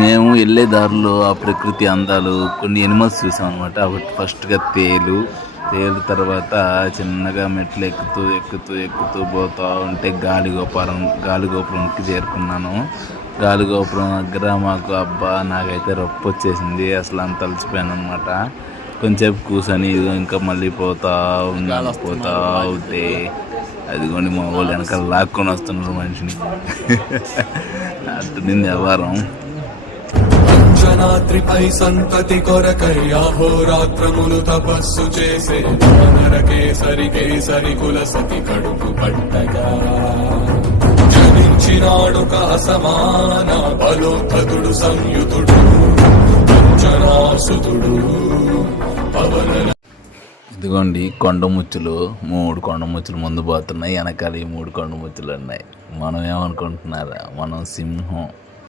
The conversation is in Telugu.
మేము వెళ్ళే దారిలో ఆ ప్రకృతి అందాలు కొన్ని ఎనిమల్స్ చూసాం అనమాట. ఒకటి ఫస్ట్గా తేలు తర్వాత చిన్నగా మెట్లు ఎక్కుతూ పోతూ ఉంటే గాలిగోపురంకి చేరుకున్నాను. గాలిగోపురం దగ్గర మాకు నాకైతే రొప్ప వచ్చేసింది. అసలు అంత అలసిపోయాను అనమాట. కొంచెంసేపు కూర్చొని ఇంకా మళ్ళీ పోతా ఉంటే అదిగోండి మా వాళ్ళు వెనకాల లాక్కొని వస్తున్నారు మనిషిని. అట్టుంది వ్యవహారం. జనాద్రిపై సంతతి కొరకై అహోరాత్రములు తపస్సు చేసే కేసరి కుల సతి కడుపు పట్టగా జనించినాడొక అసమాన బలోద్ధతుడు సంయుతుడు జనాసుతుడు పవన. ఇదిగోండి కొండముచ్చులు, 3 కొండముచ్చులు ముందు పోతున్నాయి, వెనకాల ఈ 3 కొండముచ్చులు ఉన్నాయి. మనం ఏమనుకుంటున్నారా, మనం సింహం.